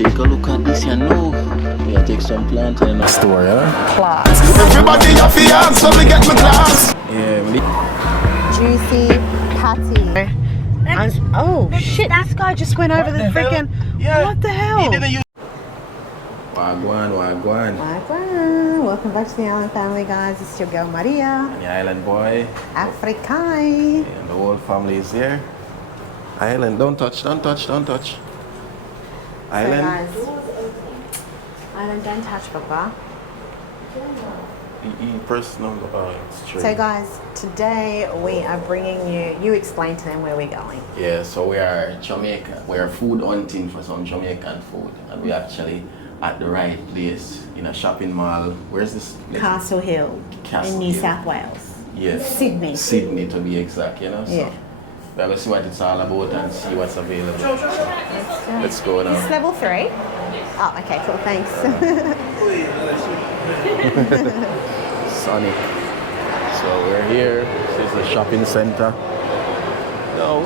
Take a look at this, you know. Yeah, take some plant in the store, yeah? Class. Everybody have the arm, so me get my glass. Yeah, Juicy patty. Oh shit, this guy just went over the freaking. Yeah. What the hell? Wagwan, wagwan. Wagwan. Welcome back to the Island family, guys. It's your girl Maria. And the island boy. Afrikai. And the whole family is here. Island, don't touch, don't touch, don't touch. Island. So guys, Island, don't touch, Papa. Personal, it's true. So guys, today we are bringing you explain to them where we're going. Yeah, so we are Jamaican. We are food hunting for some Jamaican food. And we actually at the right place in a shopping mall. Where's this place? Castle Hill in New South Wales. Yes. Sydney. Sydney to be exact, you know? So Yeah. we're going to see what it's all about and see what's available. Let's go now. Is this level 3? Oh, okay, cool, thanks. Sonic. So we're here. This is the shopping center. Now,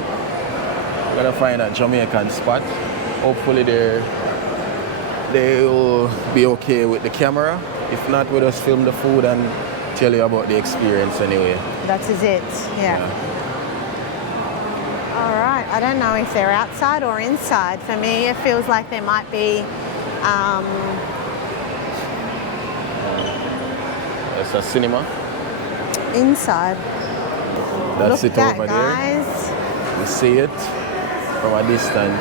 we're gonna find a Jamaican spot. Hopefully they'll be okay with the camera. If not, we'll just film the food and tell you about the experience anyway. That is it, yeah. All right, I don't know if they're outside or inside. For me, it feels like there might be It's a cinema. inside. That's Look it that, over guys. there. You see it from a distance.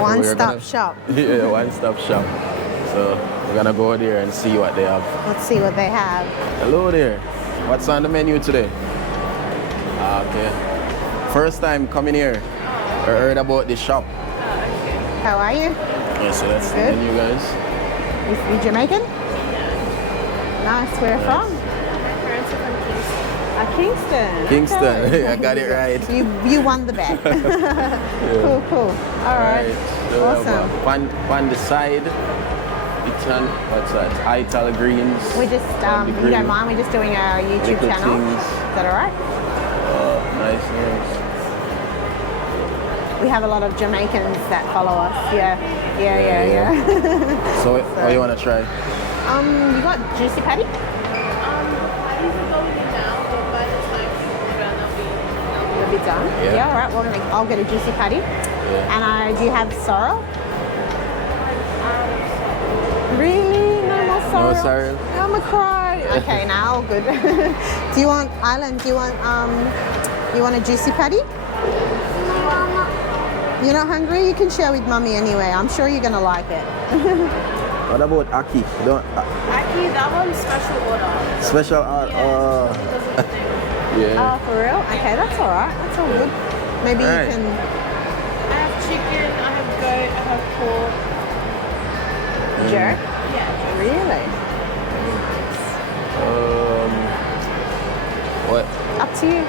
One-stop shop. Yeah, one-stop shop. So we're gonna go there and see what they have. Let's see what they have. Hello there. What's on the menu today? Okay. First time coming here. I heard about the shop. How are you? Yeah, so that's the Good. menu, guys. You Jamaican? Nice. Where from? Kingston. Kingston. Okay. I got it right. You won the bet. Cool, cool. All right. So Awesome. on the side, it's on, what's that? Ital greens. We're just, you don't mind, we're just doing our YouTube Little channel. things. Is that all right? Oh, nice. We have a lot of Jamaicans that follow us. Yeah. So, what you want to try? You got juicy patty? It'll be done. Yeah. All right. Well, I'll get a juicy patty. Yeah. And do you have sorrel? Really? No more sorrel? No sorrel. I'm a cry. Okay, now all good. Do you want Island? Do you want a juicy patty? You're not hungry? You can share with Mummy anyway. I'm sure you're gonna like it. What about Aki? Aki, that one's special order. Special art. Yeah. Oh, for real? Okay, that's all right. That's all good. Maybe All right. you can. I have chicken, I have goat, I have pork. Jerk? Yeah. Really? What? Up to you.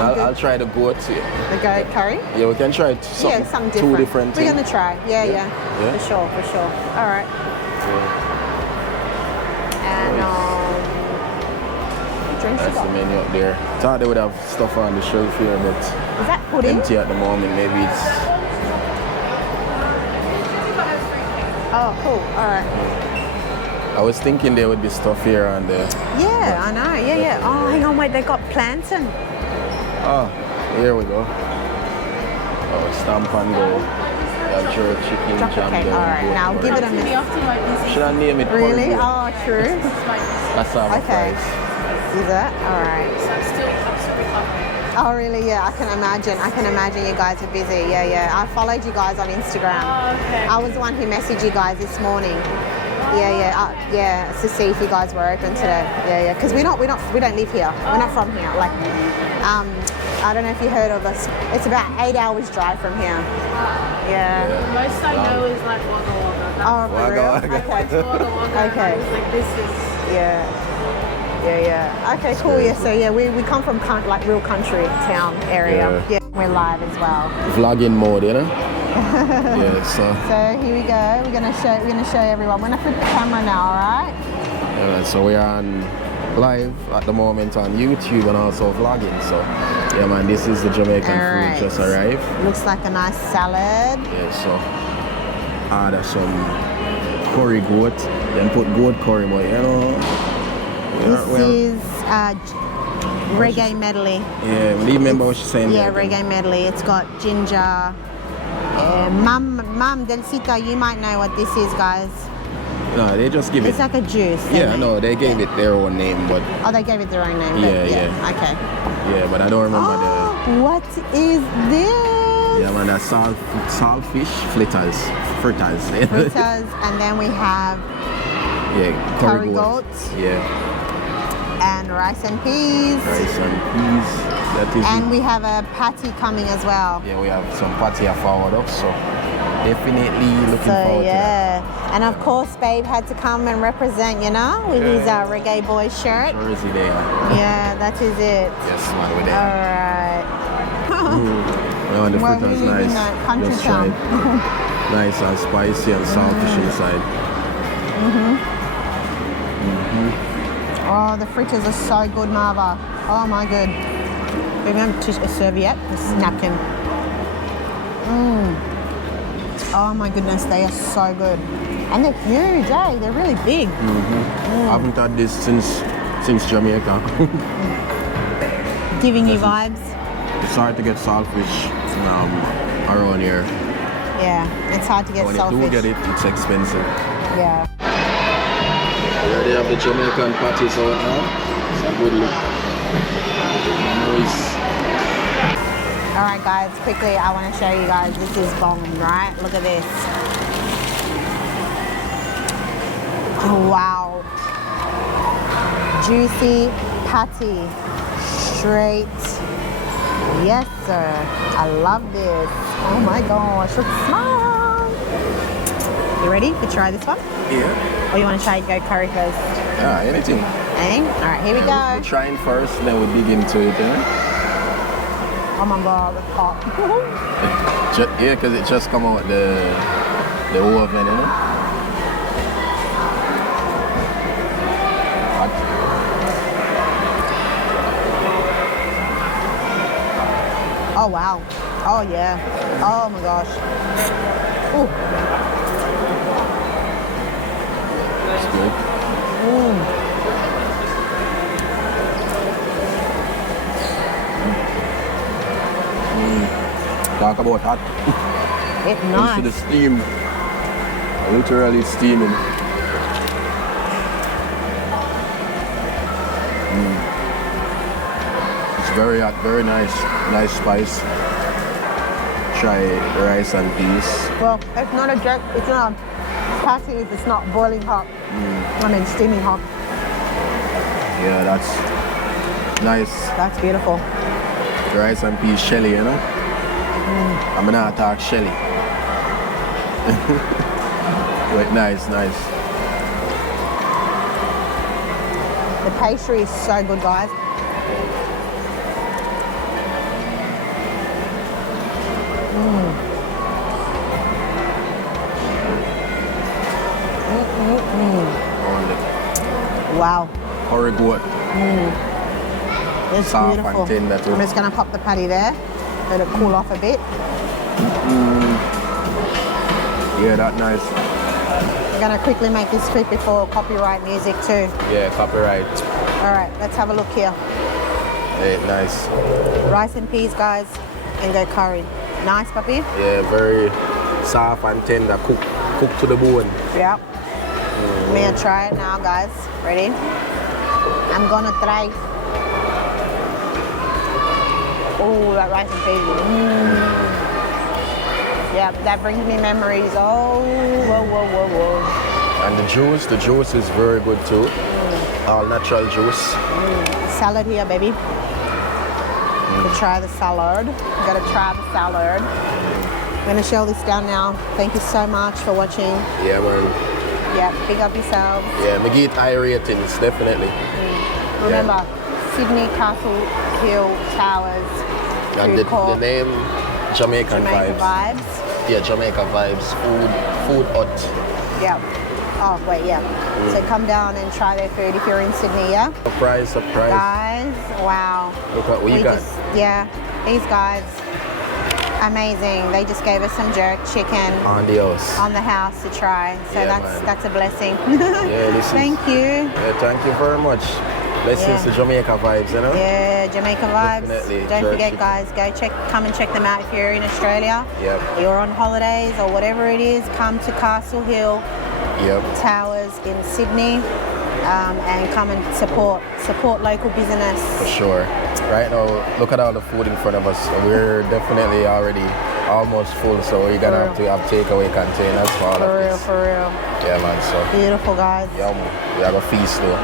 I'll try the goat. The goat curry? Yeah, we can try Yeah, something different. two different We're things. gonna try. Yeah. Yeah? For sure. All right. And drinks you That's the got. menu up there. Thought they would have stuff on the shelf here, but Is that pudding? empty at the moment. Maybe it's. Oh, cool. All right. I was thinking there would be stuff here and there. Yeah, I know. Yeah. Oh, hang on, wait. They got plantain. Oh, here we go. Oh, stamp and go. Yeah, jerk, chicken, Chocolate jam, cake. down, All right. goat. Now give it a We miss. often like this. Should I name it? Really? Pork Oh, true. This is my Cassava Okay. fries. Is that? All right. so I'm still recovering. Oh, really? Yeah, I can imagine you guys are busy. Yeah. I followed you guys on Instagram. Oh, okay. I was the one who messaged you guys this morning. Yeah, to see if you guys were open today. Yeah. Because we don't live here. We're not from here. Like, I don't know if you heard of us. It's about 8 hours drive from here. Yeah. The most I know is like Wagga Wagga. Oh, for Wagga real? Wagga. Okay. Wagga Wagga. Okay. I was like, this is. Yeah. Okay, cool. Yeah, so we come from like real country town area. Yeah, we're live as well. Vlogging mode, you know? Yeah, so. So here we go. We're gonna show everyone. We're gonna flip the camera now, all right? Yeah, so we're on live at the moment on YouTube and also vlogging. So yeah, man, this is the Jamaican All right. food just arrived. Looks like a nice salad. Yeah, so order some curry goat, then put goat curry, but you know. This is reggae medley. Yeah, do you remember what she's saying? Yeah, there? reggae medley. It's got ginger. Mum Delcita, you might know what this is, guys. No, they just give It's it. like a juice. Yeah, no, they gave it their own name, but Oh, they gave it their own name. Yeah, But yeah. Okay. yeah, but I don't remember Oh, what is this? the. Yeah, man, that's saltfish fritters. Fritters, and then we have Yeah, curry goat. goat Yeah, and rice and peas. rice and peas. That is And it. we have a patty coming as well. Yeah, we have some patty forward up, so definitely looking So forward to that. yeah, and of course, Babe had to come and represent, you know, with his Reggae Boy shirt. Where is he there? Yeah, that is it. Yes, man, we're All there. right. Oh, the Well, fritter's we live in nice. a country Just town. try it. Nice and spicy and saltish inside. Oh, the fritters are so good, Marva. Oh my good. We have a serviette, this napkin. Oh my goodness, they are so good. And they're huge, eh? They're really big. I haven't had this since Jamaica. Giving you vibes. It's hard to get saltfish around here. Yeah, it's hard to get When saltfish. you do get it, it's expensive. Yeah. We already have the Jamaican patties out now. It's a good look. Nice. All right, guys, quickly, I want to show you guys. This is bomb, right? Look at this. Oh, wow. Juicy patty. Straight. Yes, sir. I love this. Oh my gosh, it smells. You ready to try this one? Yeah. Or you want to try go curry first? Anything. Eh? All right, here we We're go. trying first, then we dig into it. Oh my god, it's hot. Yeah, because it just come out the oven, you know? Hot. Oh wow. Oh yeah. Oh my gosh. Ooh. It's good. Talk about hot. It's Into the nice. steam. Literally steaming. It's very hot, very nice. Nice spice. Try rice and peas. Well, it's not a joke. It's not patty if it's not boiling hot. I mean steaming hot. Yeah, that's nice. That's beautiful. Rice and peas shelly, you know? I'm gonna talk shelly. But nice, nice. The pastry is so good, guys. Wow. Curry goat. It's Soft and beautiful. tender too. I'm just gonna pop the patty there. Let it cool off a bit. Yeah, that nice. I'm gonna quickly make this quick before copyright music too. Yeah, copyright. All right, let's have a look here. Yeah, nice. Rice and peas, guys, and go curry. Nice, puppy? Yeah, very soft and tender. Cook to the bone. Yeah. I'm gonna try it now, guys. Ready? I'm gonna try. Oh, that rice and peas. Yeah, that brings me memories. Oh, whoa, whoa, whoa, whoa. And the juice is very good too. All natural juice. Salad here, baby. To try the salad. Gotta try the salad. I'm gonna shell this down now. Thank you so much for watching. Yeah, man. Yeah, big up yourselves. Yeah, me give it high ratings, definitely. Remember, Sydney Castle Hill Towers. And food the court, name, Jamaican Jamaica vibes. vibes. Yeah, Jamaica vibes. Food hot. Yeah. Oh, wait, yeah. So come down and try their food if you're in Sydney, yeah? Surprise. Guys, wow. Look at what you got. Yeah, these guys, Amazing. They just gave us some jerk chicken On the house. on the house to try. So Yeah, man. that's a blessing. Yeah, this is. Thank you. Yeah, thank you very much. Blessings Yeah. to Jamaica vibes, you know? Yeah, Jamaican vibes. Definitely. Don't Jerk forget, chicken. guys, come and check them out if you're in Australia. Yep. You're on holidays or whatever it is. Come to Castle Hill Yep. Towers in Sydney, and come and support local business. For sure. Right now, look at all the food in front of us. We're definitely already almost full, so we're gonna have to have takeaway containers for all of this. For real. Yeah, man. So Beautiful, guys. yeah, we have a feast though.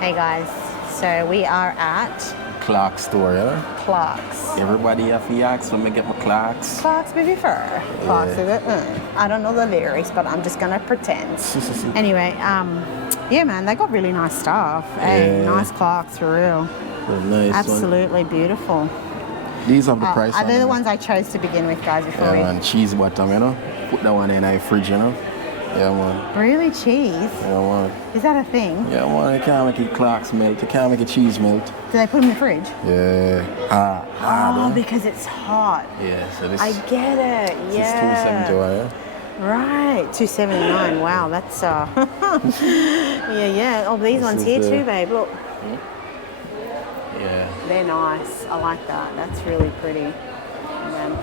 Hey, guys. So we are at Clark store, yeah. Clark's. Everybody have to ask when we get my Clarks. Clark's baby fur. Clark's is it? I don't know the lyrics, but I'm just gonna pretend. Anyway, yeah, man, they got really nice stuff. Hey, Yeah. nice Clark's for real. Nice. Absolutely beautiful. These have the price. Are on they the them. ones I chose to begin with, guys? Before Yeah, we man. Cheese bottom, you know. Put that one in the fridge, you know. Yeah, man. really cheese. Yeah, man. Is that a thing? Yeah, man. You can't make it Clarks melt. You can't make it cheese melt. Do they put them in the fridge? Yeah. Hard, Oh, eh? because it's hot. Yeah. So this. I get it. This is Yeah. 271, yeah. Right, 279. Wow, that's yeah. Oh, these This ones is here the- too, babe. Look, Yeah. they're nice. I like that. That's really pretty. And then,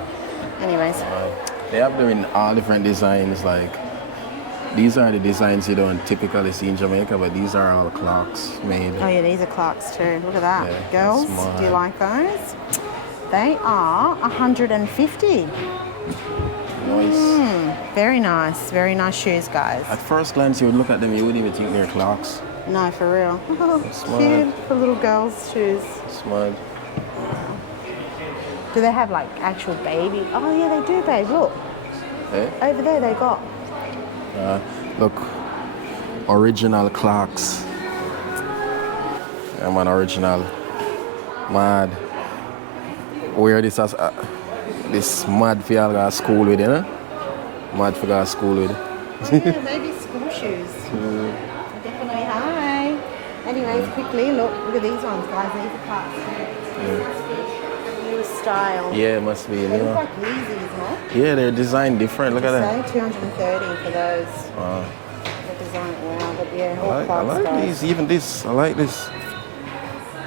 anyways, They have them in all different designs. Like these are the designs you don't typically see in Jamaica, but these are all Clarks made. oh yeah, these are Clark's too. Look at that, Yeah, girls. that's Do you mine. like those? They are 150. Nice. Very nice. Very nice shoes, guys. At first glance, you would look at them, you wouldn't even think they're Clarks. No, for real. Smart. Cute for little girls' shoes. Smart. Do they have like actual baby? Oh yeah, they do, babe. Look Eh? over there. They got. Look, original Clarks. I'm an original. Mad. Wear this as this mad for y'all go to school with, you know? Mad for go to school with. Yeah, maybe school shoes. Definitely. Hi. Anyways, quickly look at these ones, guys. These are Clark's. New style. Yeah, it must be, you They look know. like Yeezys, huh? Yeah, they're designed different. Look at that. So 230 for those. Wow. The design, wow, but yeah, all I Clark's like guys. these, even this. I like this.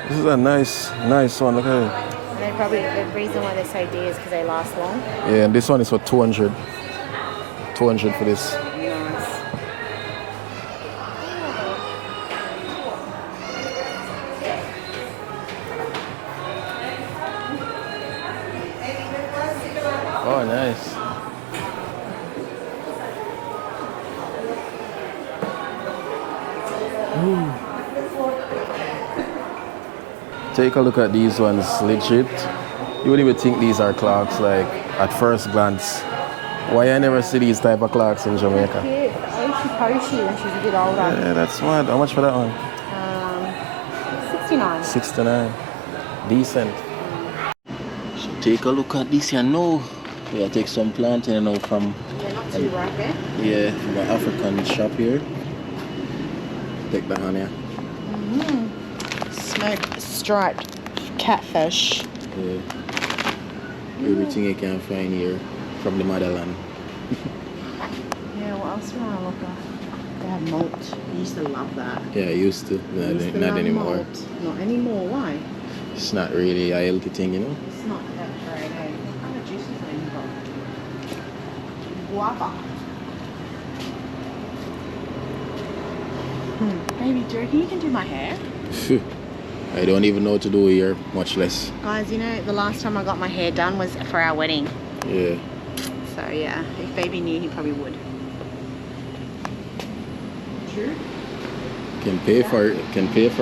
This is a nice one. Look at it. And they probably the reason why they're so dear is because they last long. Yeah, and this one is for 200. 200 for this. Nice. Oh, nice. Take a look at these ones, legit. You wouldn't even think these are Clarks, like, at first glance. Why I never see these type of Clarks in Jamaica? Cute. Oshi Poshi when she's a bit older. Yeah, that's mad. How much for that one? 69. 69. Decent. So take a look at this here now. Yeah, take some plantain now from Yeah, not too ripe, eh? yeah, from an African shop here. Take that on here. Smoked striped catfish. Yeah. Everything you can find here from the motherland. Yeah, what else do I look at? They have malt. I used to love that. Yeah, I used to. I used to Not love anymore. malt. Not anymore. Why? It's not really a healthy thing, you know? It's not that great, eh? What kind of juice is that you got? Guava. Baby, do you reckon you can do my hair? Phew. I don't even know what to do here, much less. Guys, you know, the last time I got my hair done was for our wedding. Yeah. So yeah, if baby knew, he probably would. True. Can pay for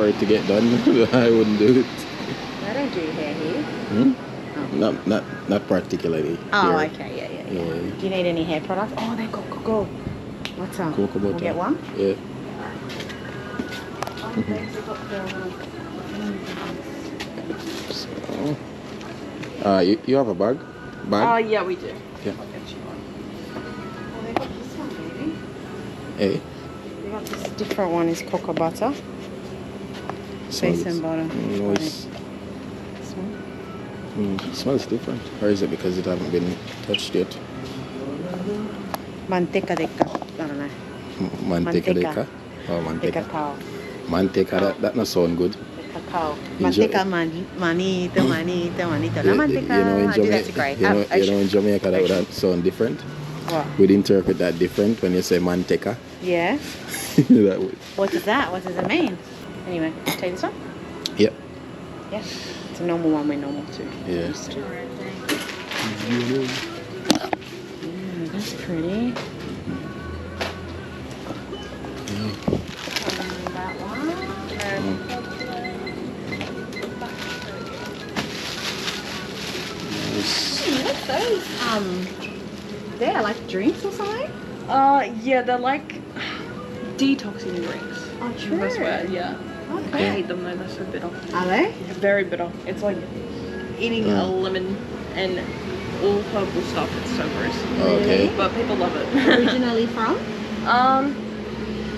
it to get done. I wouldn't do it. I don't do hair here. Hmm? Not particularly. Oh, here. okay, yeah. Yeah. Do you need any hair products? Oh, they got cocoa. What's up? Cocoa butter. We'll get one? Yeah. So, you have a bag? Bag? Yeah, we do. Yeah. Oh, they got this one, baby. Hey. They got this different one, is cocoa butter. So Base and butter. Nice. This one. It smells different. Or is it because it haven't been touched yet? Manteca de ca- I don't know. Manteca de Manteca. ca? Oh, De manteca. cacao. Manteca, that not sound good. De cacao. Enjoy- Manteca, manito. La You manteca. know, in I do that to Jamaica, Gray. you know, in Jamaica that would sound different. What? We'd interpret that different when you say manteca. Yeah. That would. What is that? What does it mean? Anyway, take this one? Yep. Yeah. It's a normal one, we're normal too. Yeah. That's pretty. That one. What's those? They're like drinks or something? Yeah, they're like detoxing drinks. Oh, true. That's where, yeah. I Okay. hate them though, they're so bitter. Are they? Very bitter. It's like eating a lemon and all herbal stuff. It's so gross. Okay. But people love it. Originally from?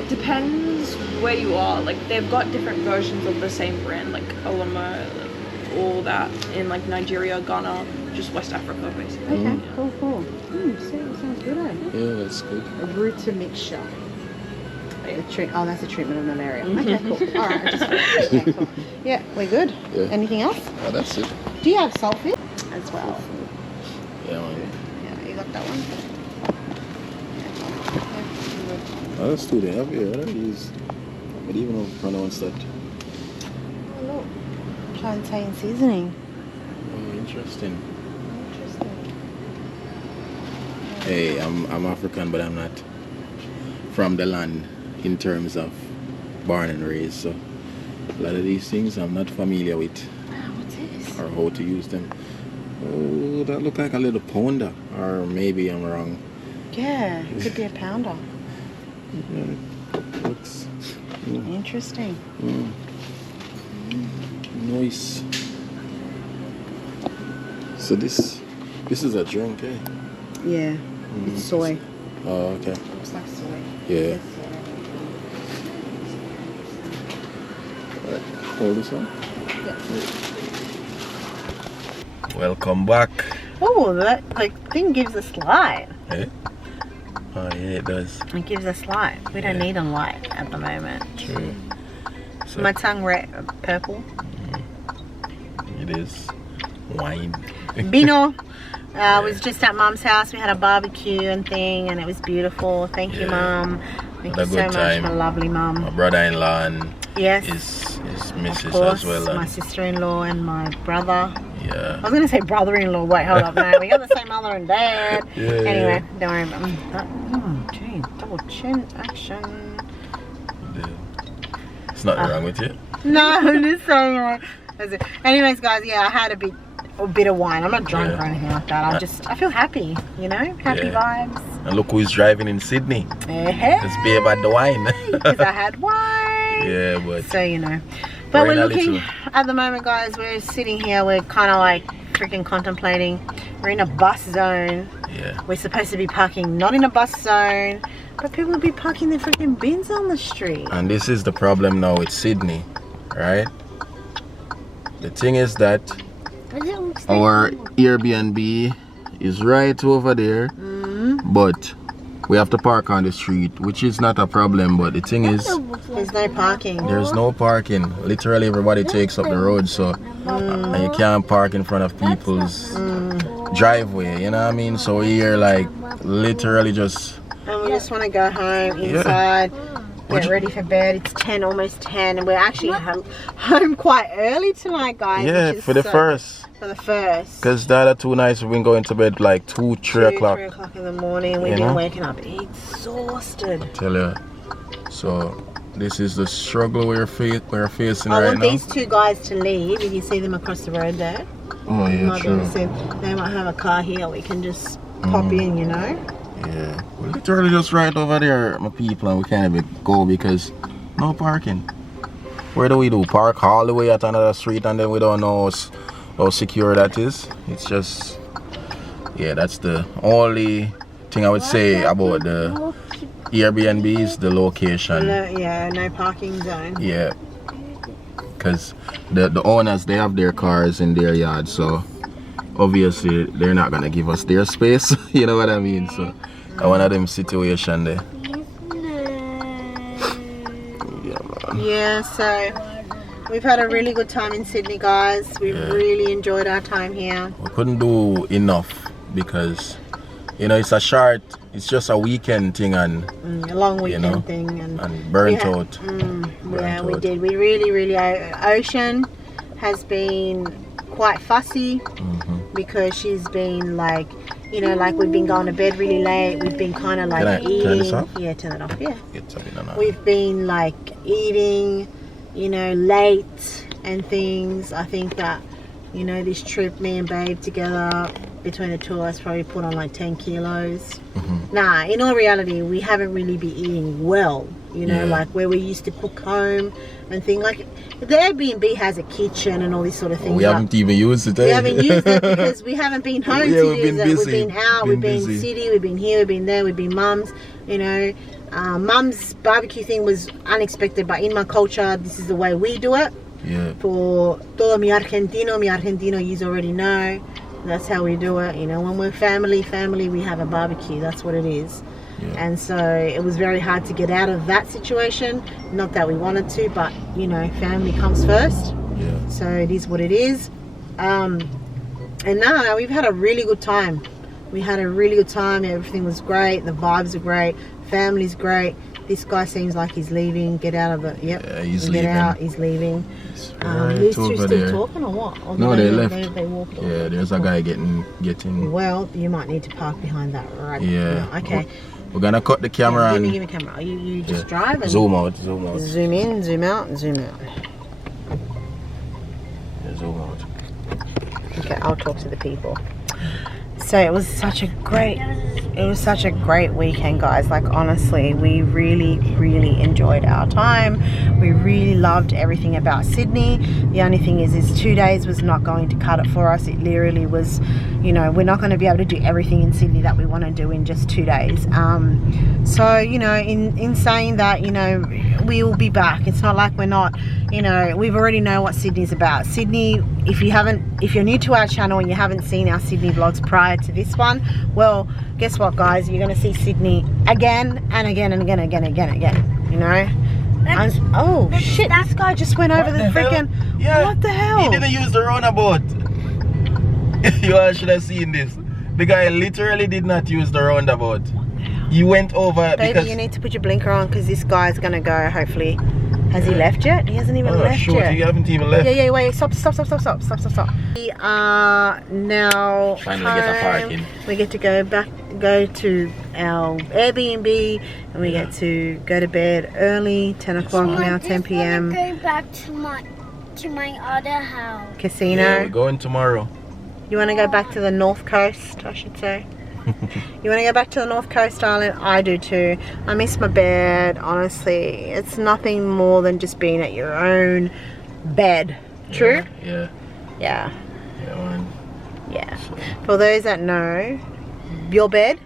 It depends where you are. Like they've got different versions of the same brand, like Alamo, like, all that in like Nigeria, Ghana, just West Africa basically. Okay, cool. Sounds good. Yeah, that's good. A Ruta mixture. Yeah. That's a treatment of malaria. Okay, cool. All right. Okay, cool. Yeah, we're good. Yeah. Anything else? Oh, that's it. Do you have saltfish as well? Yeah, man. Yeah, you got that one. Oh, that's too they have here. I don't use. I don't even know if I pronounce that. Oh, look. Plantain seasoning. Oh, interesting. Hey, I'm African, but I'm not from the land in terms of born and raised. So a lot of these things I'm not familiar with What's this? or how to use them. Oh, that look like a little pounder, or maybe I'm wrong. Yeah, it could be a pounder. Yeah, looks Interesting. nice. So this is a drink, eh? Yeah, it's soy. Oh, okay. Looks like soy. Yeah. Alright, hold this one. Welcome back. Oh, that thing gives us light. Eh? Oh yeah, it does. It gives us light. We don't need a light at the moment. True. So My tongue purple. it is wine. Bino. Was just at Mum's house. We had a barbecue and thing, and it was beautiful. Thank you, Mum. Thank Had you a so good much, time. my lovely My Mum. brother-in-law and Yes, his missus of course. as well. My And, sister-in-law and my brother. I yeah. was going to say brother-in-law. Wait, hold up. No, we got the same mother and dad. Yeah, Anyway, don't worry about that. Geez, double chin action. It's nothing wrong with it. No, I'm just saying. Like, anyways, guys, yeah, I had a bit of wine. I'm not drunk or anything like that. I feel happy, you know? Happy vibes. And look who's driving in Sydney. Hey, Let's be about the wine. because I had wine. Yeah, but So, you know. But We're in we're a looking, little- at the moment, guys, we're sitting here. We're kind of like freaking contemplating. We're in a bus zone. yeah. We're supposed to be parking not in a bus zone. But people will be parking their freaking bins on the street. And this is the problem now with Sydney, right? The thing is that our Airbnb is right over there, but we have to park on the street, which is not a problem. But the thing is, There's no parking. there's no parking. Literally, everybody takes up the road, so and you can't park in front of people's driveway. You know what I mean? So we're like literally just. And we just want to go home inside, get ready for bed. It's 10, almost 10, and we're actually home quite early tonight, guys. Yeah, which is for the first. For the first. Because the other 2 nights we've been going to bed like 2, 3 o'clock. 3 o'clock in the morning. We've You been know? waking up exhausted. Tell you. So this is the struggle we're facing I right want now. these two guys to leave. If you see them across the road there, Oh you yeah, might be able true. to see them. They might have a car here. We can just pop in, you know. Yeah, we're literally just right over there, my people, and we can't even go because no parking. Where do we do? Park all the way at another street, and then we don't know how secure that is. It's just, yeah, that's the only thing I would say about the Airbnb is the location. No parking zone. Yeah, because the owners, they have their cars in their yard, so obviously they're not gonna give us their space. You know what I mean? So one of them situation there. Yeah, man. Yeah, so we've had a really good time in Sydney, guys. We've really enjoyed our time here. We couldn't do enough because it's just a weekend thing and A long weekend thing. And burnt out. Yeah, we did. We really, Ocean has been quite fussy because she's been like, like we've been going to bed really late. We've been kind of like eating. Turn this off? Yeah, turn it off. Yeah. No. We've been like eating, late and things. I think that, this trip, me and Babe together, between the two of us, probably put on like 10 kilos. Nah, in all reality, we haven't really been eating well. Like where we used to cook home and things like. The Airbnb has a kitchen and all these sort of things. We haven't even used it. We haven't used it because we haven't been home to use it. Busy. We've been out, we've been city, we've been here, we've been there, we've been mums. Mum's barbecue thing was unexpected, but in my culture, this is the way we do it. Yeah. For todo mi argentino, you already know. That's how we do it. When we're family, we have a barbecue. That's what it is. Yeah. And so it was very hard to get out of that situation. Not that we wanted to, but family comes first. Yeah. So it is what it is. And now we've had a really good time. We had a really good time. Everything was great. The vibes are great. Family's great. This guy seems like he's leaving. Get out of the. Yep. Yeah, he's Get leaving. out. He's leaving. These two still talking or what? Or No, they left. They walked off. Yeah, there's a guy getting. Well, you might need to park behind that right now. Okay. We're gonna cut the camera Give and me the camera. You just drive and zoom out. zoom in, zoom out, zoom out. Yeah, zoom out. Okay, I'll talk to the people. So it was such a great weekend, guys. Like honestly, we really enjoyed our time. We really loved everything about Sydney. The only thing is 2 days was not going to cut it for us. It literally was, we're not going to be able to do everything in Sydney that we want to do in just 2 days. So in saying that, we will be back. It's not like we're not, we've already know what Sydney's about. Sydney, if you're new to our channel and you haven't seen our Sydney vlogs prior to this one, well, guess what, guys? You're going to see Sydney again and again and again. Oh shit, this guy just went over the freaking. Yeah. What the hell? He didn't use the roundabout. You all should have seen this. The guy literally did not use the roundabout. He went over. Baby, because you need to put your blinker on because this guy's going to go, hopefully. Has he left yet? He hasn't even left yet. He haven't even left. Yeah, wait, stop. We are now Finally get a parking. We get to go to our Airbnb and we get to go to bed early, 10 o'clock now, 10 p.m. Going back to my other house. Casino. Yeah, we're going tomorrow. You want to go back to the North Coast, I should say. You want to go back to the North Coast Island? I do too. I miss my bed, honestly. It's nothing more than just being at your own bed. True? Yeah. Yeah. Yeah, man. Yeah. For those that know, your bed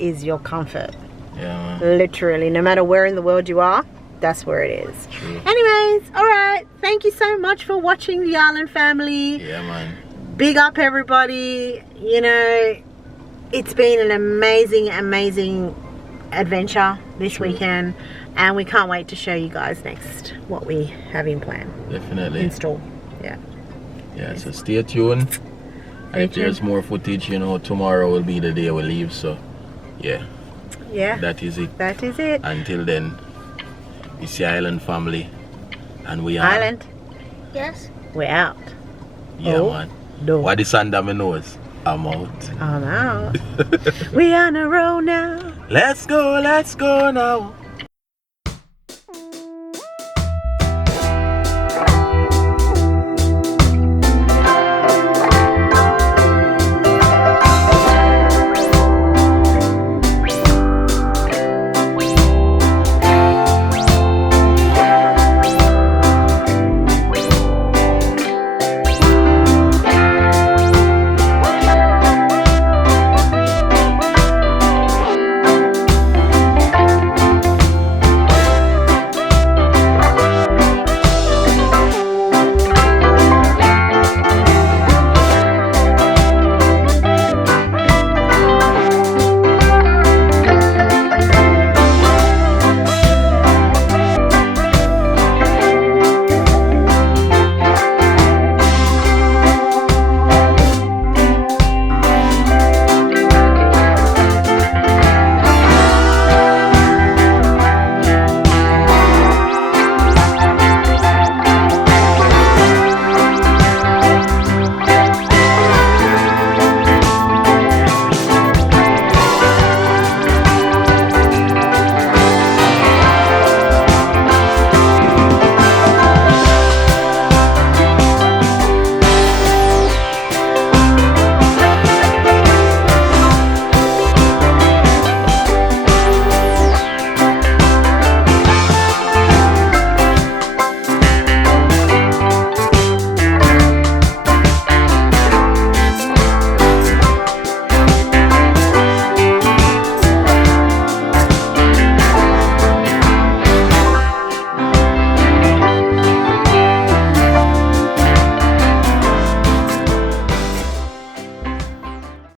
is your comfort. Yeah, man. Literally, no matter where in the world you are, that's where it is. True. Anyways, alright. Thank you so much for watching the Island family. Yeah, man. Big up everybody. It's been an amazing adventure this weekend, and we can't wait to show you guys next what we have in plan. Definitely. In store. Yeah. Yeah, so stay tuned. And if there's more footage, tomorrow will be the day we leave, so yeah. Yeah. That is it. That is it. Until then, it's the Island family, and we are. Island. Yes. We're out. Yeah, Oh, man. no. What is under my nose? I'm out. I'm out. We on the road now. Let's go now.